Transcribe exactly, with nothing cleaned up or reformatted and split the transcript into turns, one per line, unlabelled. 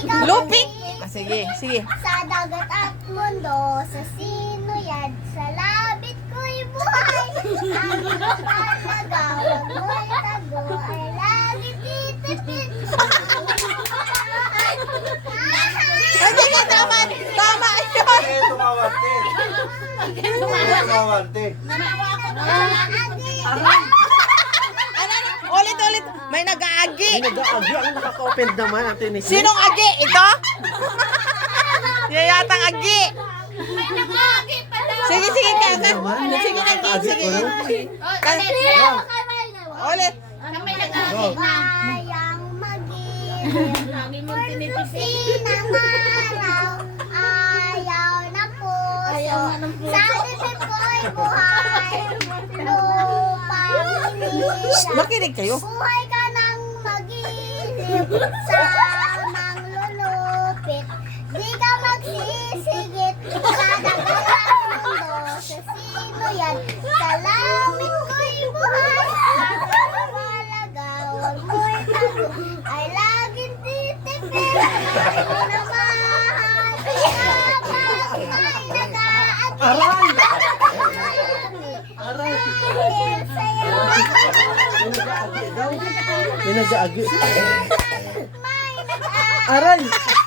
Lupik! Ah, sige, sige.
Sa dagat at mundo, sa sinuyad, sa labit ko'y buhay. Ang palagaw, mo'y tago, ay lagi titipid.
Hindi ka tama! Tama yun!
Eh, tumawarte. Eh, tumawarte.
Ano, ano? Ulit, ulit! May nag-aagi!
Nag-aagi. Ang nakaka-open naman ang tinis.
Sinong agi? Ito? Yan yatang agi!
May nag-agi pa daw.
Sige, sige, kaka.
naman?
Sige, sige, sige.
Kaya,
Ulit.
may nag-agi na. Bayang mag-ibig.
Lagi mong tinitipid.
Sinang araw, ayaw na puso.
Ayaw na ng puso.
Sa bibig ko'y buhay, lupang hinirap.
Makinig kayo.
Buhay ka nang mag-isip sa manglulupit. Di ka magsisigit sa dagat mundo. Sa sino yan? Sa langit ko'y buhay. Ang malagawag mo'y tago ay laging titipid. Ay mo na mahal kapag may nag-aati.
Aray!
Dahil sa'yo
May nag-aagi daw. May nag-aagi.
may nag-aati.
Aray!